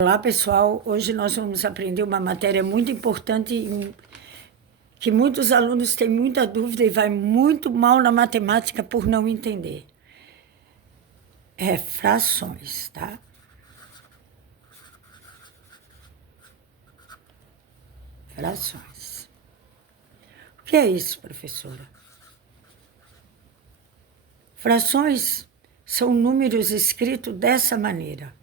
Olá, pessoal. Hoje nós vamos aprender uma matéria muito importante que muitos alunos têm muita dúvida e vai muito mal na matemática por não entender. É frações, tá? Frações. O que é isso, professora? Frações são números escritos dessa maneira.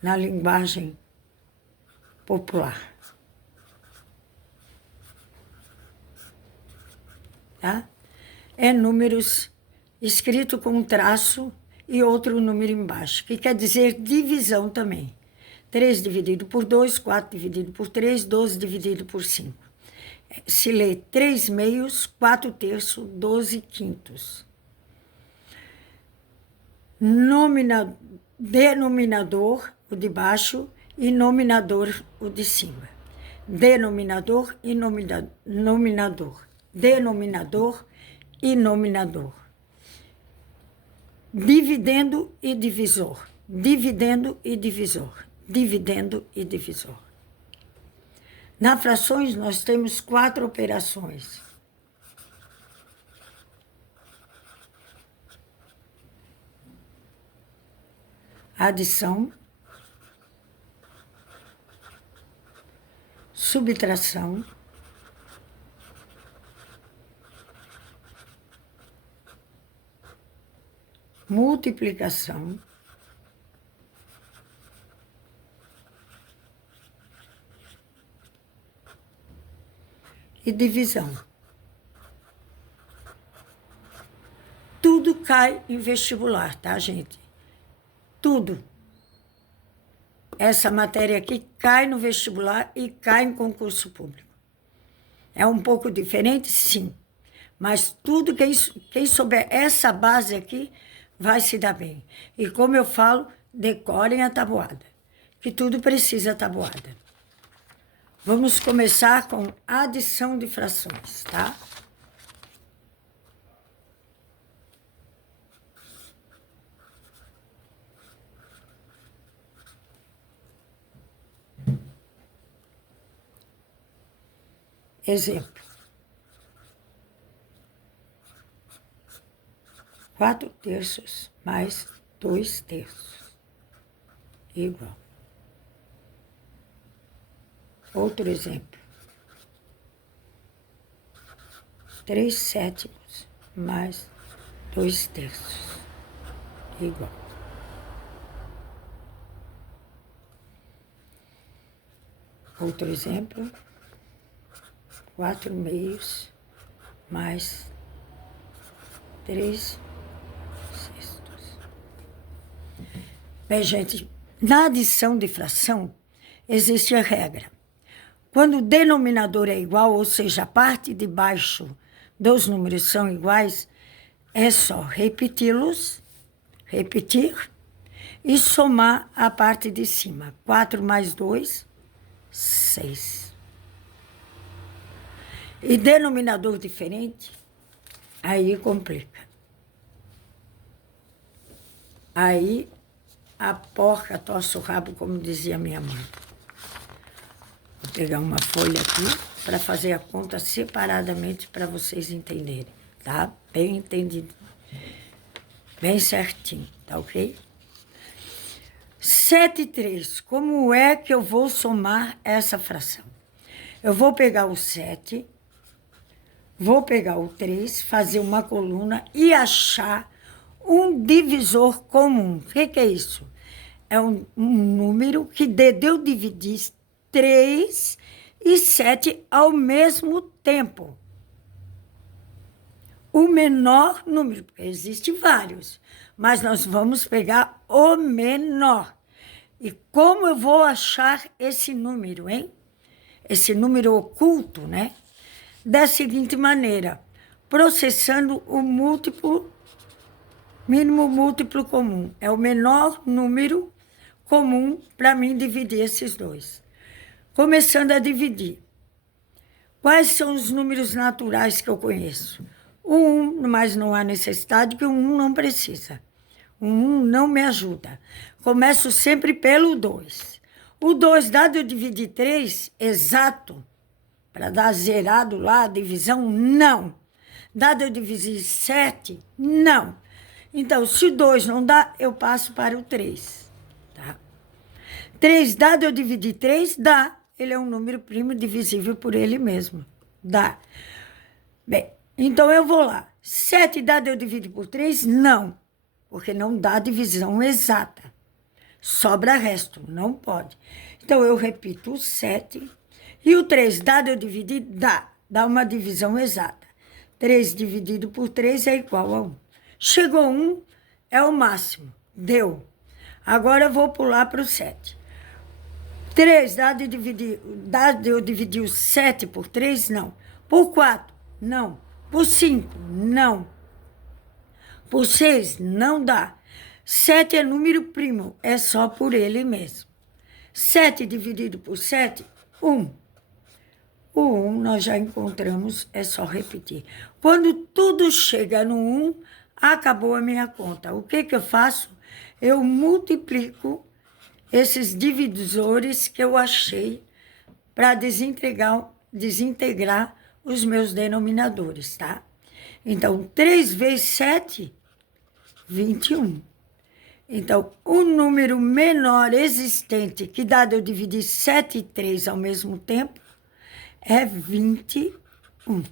Na linguagem popular. Tá? É números escrito com um traço e outro número embaixo, que quer dizer divisão também. 3 dividido por 2, 4 dividido por 3, 12 dividido por 5. Se lê 3 meios, 4 terços, 12 quintos. Denominador, o de baixo, e nominador, o de cima. Denominador e nominador. Denominador e nominador. Dividendo e divisor. Dividendo e divisor. Dividendo e divisor. Na frações, nós temos 4 operações. Adição, subtração, multiplicação, e divisão. Tudo cai em vestibular, tá, gente? Tudo. Essa matéria aqui cai no vestibular e cai em concurso público. É um pouco diferente, sim. Mas tudo, quem souber essa base aqui, vai se dar bem. E como eu falo, decorem a tabuada, que tudo precisa tabuada. Vamos começar com adição de frações, tá? Exemplo. 4 terços mais 2 terços. Igual. Outro exemplo. 3 sétimos mais 2 terços. Igual. Outro exemplo. 4 meios mais 3 sextos. Bem, gente, na adição de fração, existe a regra. Quando o denominador é igual, ou seja, a parte de baixo dos números são iguais, é só repeti-los, repetir, e somar a parte de cima. 4 mais 2, 6. E denominador diferente, aí complica. Aí a porca torce o rabo, como dizia minha mãe. Vou pegar uma folha aqui para fazer a conta separadamente para vocês entenderem, tá? Bem entendido. Bem certinho, tá ok? 7 e 3. Como é que eu vou somar essa fração? Eu vou pegar o 7, vou pegar o 3, fazer uma coluna e achar um divisor comum. O que é isso? É um número que eu dividir 3 e 7 ao mesmo tempo. O menor número, porque existem vários, mas nós vamos pegar o menor. E como eu vou achar esse número, hein? Esse número oculto, né? Da seguinte maneira, processando o mínimo múltiplo comum. É o menor número comum para mim dividir esses dois. Começando a dividir. Quais são os números naturais que eu conheço? O 1, mas não há necessidade, que o 1 não precisa. O 1 não me ajuda. Começo sempre pelo 2. O 2, dado eu dividir 3, exato, para dar zerado lá, a divisão, não. Dado eu dividir 7, não. Então, se o 2 não dá, eu passo para o 3. Tá? 3, dado eu dividir 3, dá. Ele é um número primo divisível por ele mesmo. Dá. Bem, então eu vou lá. 7 dado eu dividir por 3? Não. Porque não dá divisão exata. Sobra resto, não pode. Então, eu repito o 7. E o 3, dado eu dividir, dá. Dá uma divisão exata. 3 dividido por 3 é igual a 1. Chegou 1, é o máximo. Deu. Agora eu vou pular para o 7. 3, dado eu dividir o 7 por 3, não. Por 4, não. Por 5, não. Por 6, não dá. 7 é número primo, é só por ele mesmo. 7 dividido por 7, 1. O 1 nós já encontramos, é só repetir. Quando tudo chega no 1, acabou a minha conta. O que eu faço? Eu multiplico esses divisores que eu achei para desintegrar os meus denominadores, tá? Então, 3 vezes 7, 21. Então, o número menor existente, que dado eu dividir 7 e 3 ao mesmo tempo, é 21.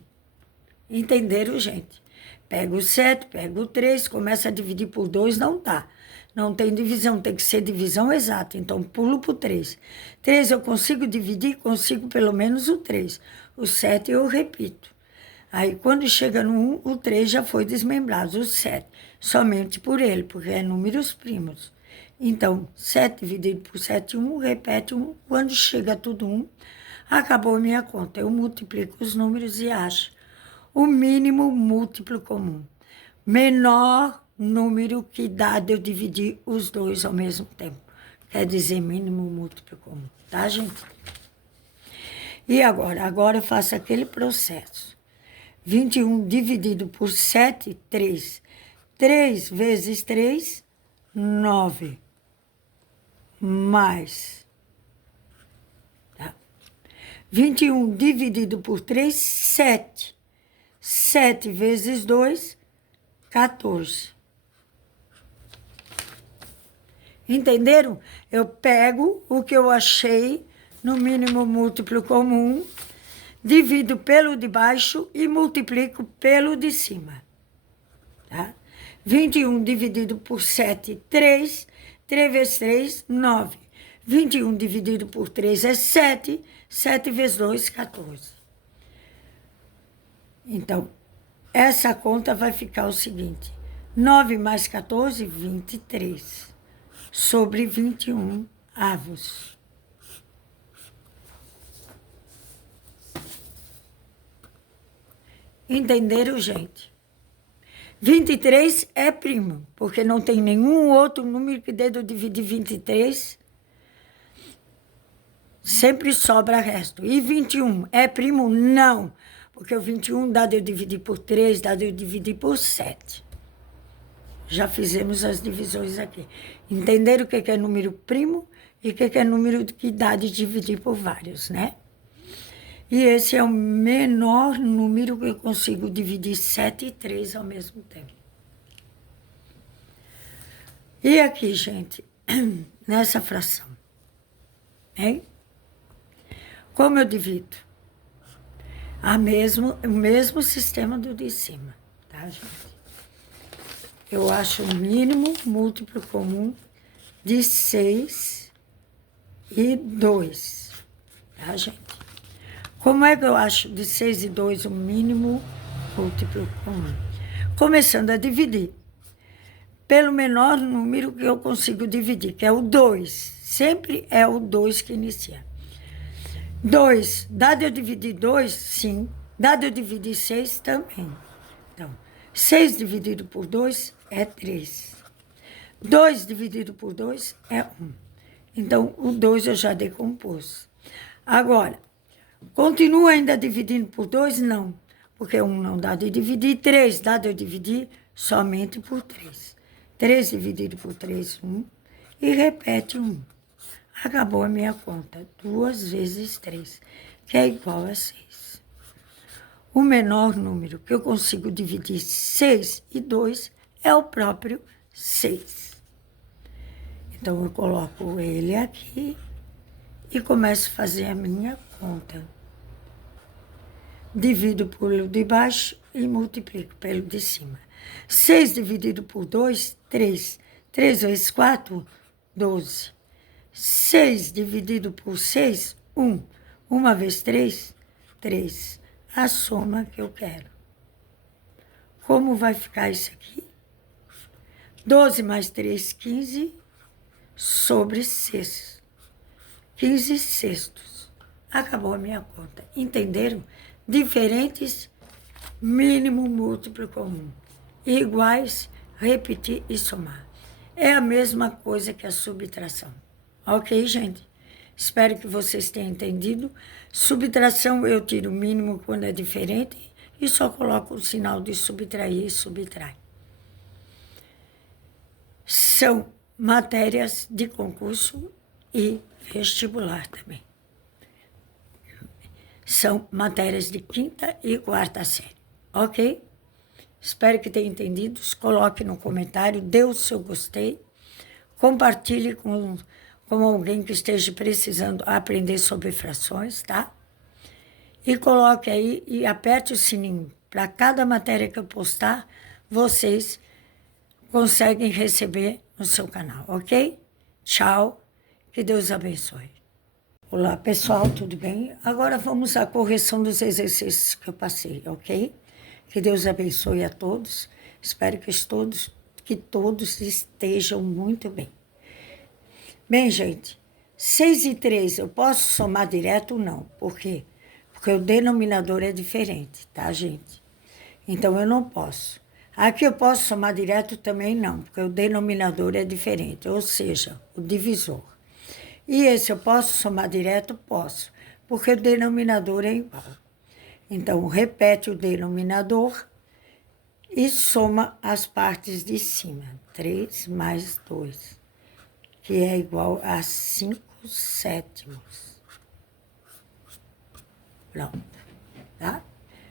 Entenderam, gente? Pega o 7, pega o 3, começa a dividir por 2, não dá. Não tem divisão, tem que ser divisão exata. Então, pulo para o 3. 3 eu consigo dividir, consigo pelo menos o 3. O 7 eu repito. Aí, quando chega no 1, o 3 já foi desmembrado. O 7, somente por ele, porque é números primos. Então, 7 dividido por 7, 1, repete 1. Quando chega tudo 1, acabou a minha conta. Eu multiplico os números e acho o mínimo múltiplo comum. Menor número que dá de eu dividir os dois ao mesmo tempo. Quer dizer, mínimo múltiplo comum. Tá, gente? E agora? Agora eu faço aquele processo. 21 dividido por 7, 3. 3 vezes 3, 9. Mais. Tá? 21 dividido por 3, 7. 7 vezes 2, 14. Entenderam? Eu pego o que eu achei no mínimo múltiplo comum, divido pelo de baixo e multiplico pelo de cima. Tá? 21 dividido por 7, 3. 3 vezes 3, 9. 21 dividido por 3 é 7. 7 vezes 2, 14. Então, essa conta vai ficar o seguinte. 9 mais 14, 23. Sobre 21 avos. Entenderam, gente? 23 é primo, porque não tem nenhum outro número que dê de eu dividir 23. Sempre sobra resto. E 21 é primo? Não, porque o 21 dá de eu dividir por 3, dá de eu dividir por 7. Já fizemos as divisões aqui. Entenderam o que é número primo e o que é número que dá de dividir por vários, né? E esse é o menor número que eu consigo dividir 7 e 3 ao mesmo tempo. E aqui, gente, nessa fração, hein? Como eu divido? O mesmo sistema do de cima, tá, gente? Eu acho o mínimo múltiplo comum de 6 e 2, tá, gente? Como é que eu acho de 6 e 2 o mínimo múltiplo comum? Começando a dividir pelo menor número que eu consigo dividir, que é o 2. Sempre é o 2 que inicia. 2, dado eu dividir 2, sim. Dado eu dividir 6, também. Então, 6 dividido por 2 é 3. 2 dividido por 2 é 1. Então, o 2 eu já decompus. Agora, continua ainda dividindo por 2? Não, porque 1 não dá de dividir. 3 dá de eu dividir somente por 3. 3 dividido por 3, 1. E repete 1. Acabou a minha conta. 2 vezes 3, que é igual a 6. O menor número que eu consigo dividir 6 e 2 é o próprio 6. Então, eu coloco ele aqui e começo a fazer a minha conta. Divido pelo de baixo e multiplico pelo de cima. 6 dividido por 2, 3. 3 vezes 4, 12. 6 dividido por 6, 1. 1 vezes 3, 3. A soma que eu quero. Como vai ficar isso aqui? 12 mais 3, 15, sobre 6. 15 sextos. Acabou a minha conta. Entenderam? Diferentes, mínimo, múltiplo comum. Iguais, repetir e somar. É a mesma coisa que a subtração. Ok, gente? Espero que vocês tenham entendido. Subtração eu tiro o mínimo quando é diferente e só coloco o sinal de subtrair e subtrai. São matérias de concurso e vestibular também. São matérias de 5ª e 4ª série, ok? Espero que tenham entendido. Coloque no comentário, dê o seu gostei, compartilhe com alguém que esteja precisando aprender sobre frações, tá? E coloque aí e aperte o sininho. Para cada matéria que eu postar, vocês conseguem receber no seu canal, ok? Tchau, que Deus abençoe. Olá, pessoal, tudo bem? Agora vamos à correção dos exercícios que eu passei, ok? Que Deus abençoe a todos. Espero que todos estejam muito bem. Bem, gente, 6 e 3 eu posso somar direto? Não. Por quê? Porque o denominador é diferente, tá, gente? Então, eu não posso. Aqui eu posso somar direto também não, porque o denominador é diferente, ou seja, o divisor. E esse eu posso somar direto? Posso, porque o denominador é igual. Então, repete o denominador e soma as partes de cima. 3 mais 2, que é igual a 5 sétimos. Pronto, tá?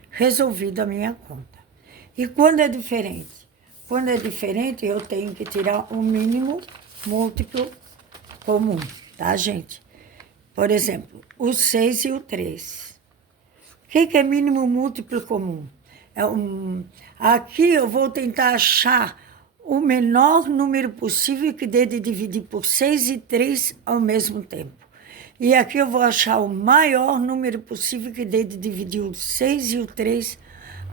Resolvido a minha conta. E quando é diferente? Quando é diferente, eu tenho que tirar o mínimo múltiplo comum, tá, gente? Por exemplo, o 6 e o 3. O que é mínimo múltiplo comum? Aqui eu vou tentar achar o menor número possível que dê de dividir por 6 e 3 ao mesmo tempo. E aqui eu vou achar o maior número possível que dê de dividir o 6 e o 3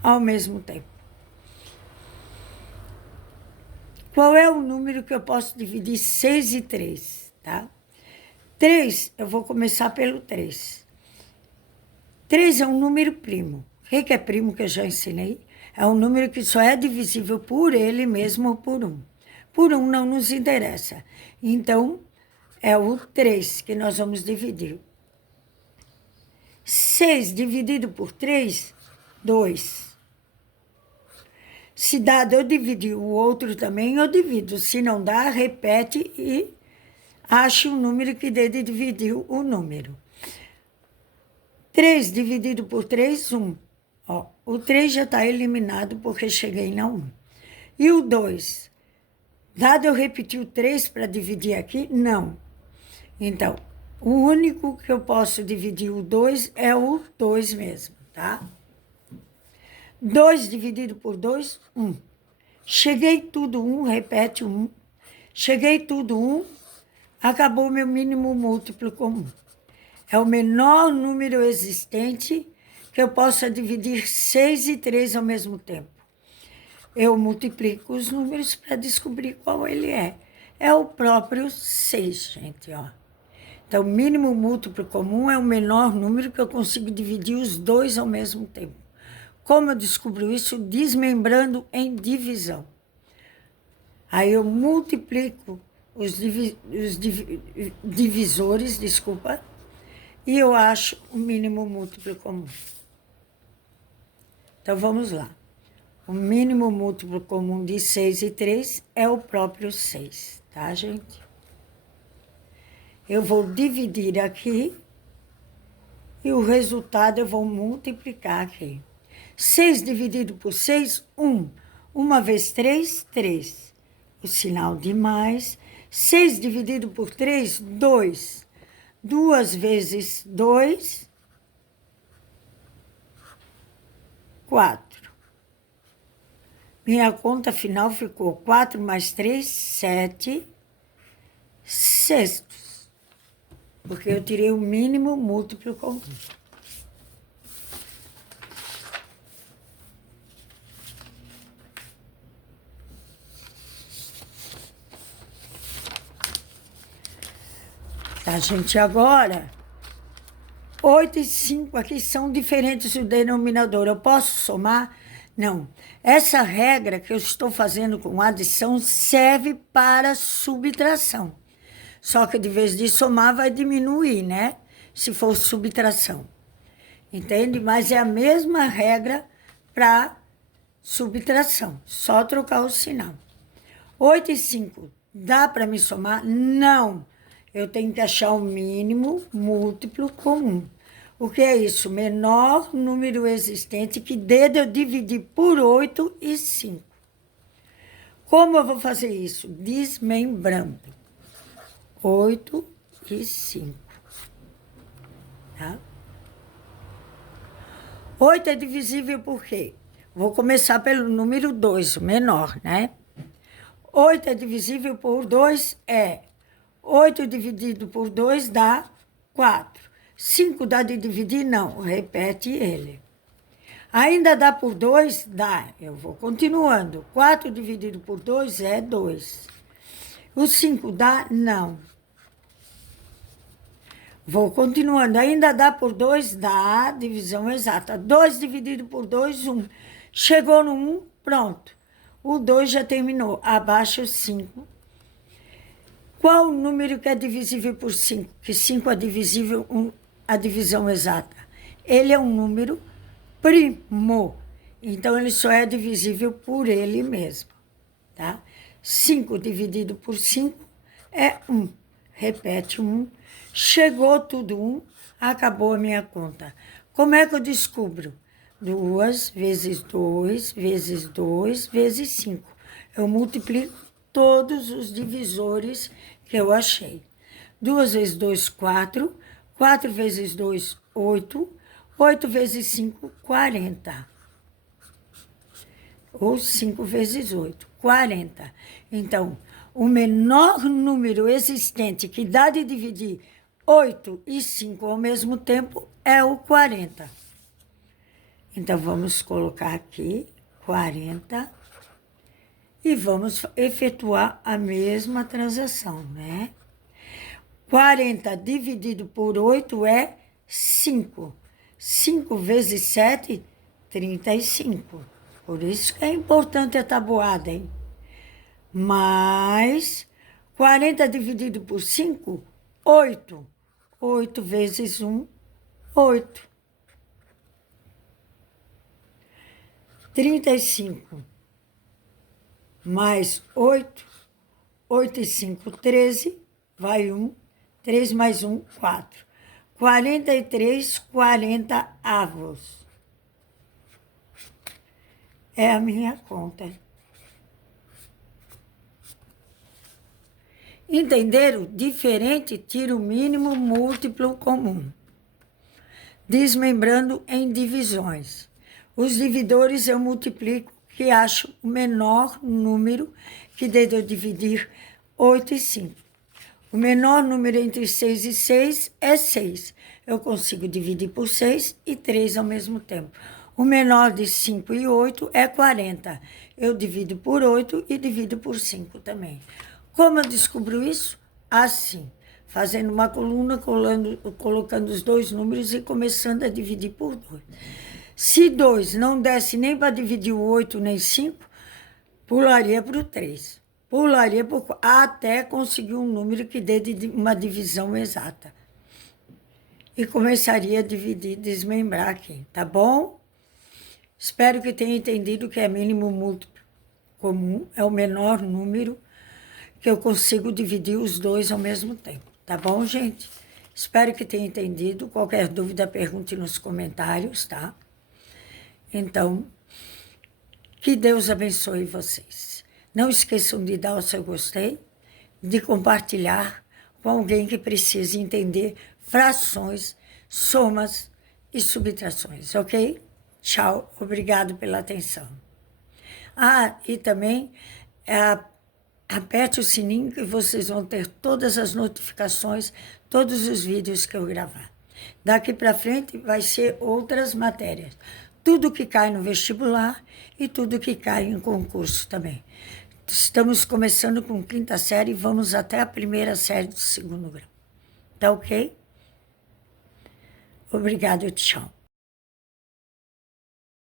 ao mesmo tempo. Qual é o número que eu posso dividir 6 e 3, tá? 3, eu vou começar pelo 3. 3 é um número primo. O que é primo que eu já ensinei? É um número que só é divisível por ele mesmo ou por 1. Por 1 não nos interessa. Então, é o 3 que nós vamos dividir. 6 dividido por 3, 2. Se dá de eu dividir o outro também, eu divido. Se não dá, repete e ache um número que dê de dividir o número. 3 dividido por 3, 1. Ó, o 3 já está eliminado porque cheguei na 1. E o 2? Dá de eu repetir o 3 para dividir aqui? Não. Então, o único que eu posso dividir o 2 é o 2 mesmo, tá? 2 dividido por 2, 1. Cheguei tudo 1, repete 1. Cheguei tudo 1, acabou meu mínimo múltiplo comum. É o menor número existente que eu possa dividir 6 e 3 ao mesmo tempo. Eu multiplico os números para descobrir qual ele é. É o próprio 6, gente, ó. Então, o mínimo múltiplo comum é o menor número que eu consigo dividir os dois ao mesmo tempo. Como eu descubro isso? Desmembrando em divisão. Aí eu multiplico os divisores, e eu acho o mínimo múltiplo comum. Então, vamos lá. O mínimo múltiplo comum de 6 e 3 é o próprio 6, tá, gente? Eu vou dividir aqui e o resultado eu vou multiplicar aqui. 6 dividido por 6, 1. 1 vezes 3, 3. O sinal de mais. 6 dividido por 3, 2. 2 vezes 2, 4. Minha conta final ficou 4 mais 3, 7 sextos. Porque eu tirei o mínimo múltiplo comum. Tá, gente? Agora, 8 e 5 aqui são diferentes do denominador. Eu posso somar? Não. Essa regra que eu estou fazendo com adição serve para subtração. Só que de vez de somar vai diminuir, né? Se for subtração. Entende? Mas é a mesma regra para subtração. Só trocar o sinal. 8 e 5, dá para me somar? Não. Eu tenho que achar o mínimo múltiplo comum. O que é isso? Menor número existente que dê de eu dividir por 8 e 5. Como eu vou fazer isso? Desmembrando. 8 e 5. Tá? 8 é divisível por quê? Vou começar pelo número 2, o menor, né? 8 é divisível por 2, 8 dividido por 2 dá 4. 5 dá de dividir? Não, repete ele. Ainda dá por 2? Dá. Eu vou continuando. 4 dividido por 2 é 2. O 5 dá? Não. Vou continuando. Ainda dá por 2? Dá. Divisão exata. 2 dividido por 2, 1. Chegou no 1, pronto. O 2 já terminou. Abaixa o 5. Qual o número que é divisível por 5? Que 5 é divisível, a divisão exata. Ele é um número primo. Então, ele só é divisível por ele mesmo. Tá? 5 dividido por 5 é 1. Repete 1. Chegou tudo 1. Acabou a minha conta. Como é que eu descubro? 2 vezes 2 vezes 2 vezes 5. Eu multiplico todos os divisores que eu achei. 2 vezes 2, 4. 4 vezes 2, 8. 8 vezes 5, 40. Ou 5 vezes 8, 40. Então, o menor número existente que dá de dividir 8 e 5 ao mesmo tempo é o 40. Então, vamos colocar aqui 40 e vamos efetuar a mesma transação, né? 40 dividido por 8 é 5. 5 vezes 7, 35. Por isso que é importante a tabuada, hein? Mais 40 dividido por 5, 8. 8 vezes 1, 8. 35 mais 8. 8 e 5, 13. Vai 1. 3 mais 1, 4. 43, 40 avos. É a minha conta. Entenderam? Diferente, tira o mínimo múltiplo comum. Desmembrando em divisões. Os dividores eu multiplico, que acho o menor número que dê de eu dividir 8 e 5. O menor número entre 6 e 6 é 6. Eu consigo dividir por 6 e 3 ao mesmo tempo. O menor de 5 e 8 é 40. Eu divido por 8 e divido por 5 também. Como eu descubro isso? Assim, fazendo uma coluna, colocando os dois números e começando a dividir por 2. Se 2 não desse nem para dividir o 8 nem 5, pularia para o 3. Pularia por 4, até conseguir um número que dê uma divisão exata. E começaria a dividir, desmembrar aqui, tá bom? Espero que tenha entendido que é mínimo múltiplo comum, é o menor número que eu consigo dividir os dois ao mesmo tempo. Tá bom, gente? Espero que tenha entendido. Qualquer dúvida, pergunte nos comentários, tá? Então, que Deus abençoe vocês. Não esqueçam de dar o seu gostei, de compartilhar com alguém que precise entender frações, somas e subtrações, ok? Tchau, obrigado pela atenção. E também aperte o sininho que vocês vão ter todas as notificações, todos os vídeos que eu gravar. Daqui para frente vai ser outras matérias. Tudo que cai no vestibular e tudo que cai em concurso também. Estamos começando com 5ª série e vamos até a 1ª série do 2º grau. Tá ok? Obrigado, tchau.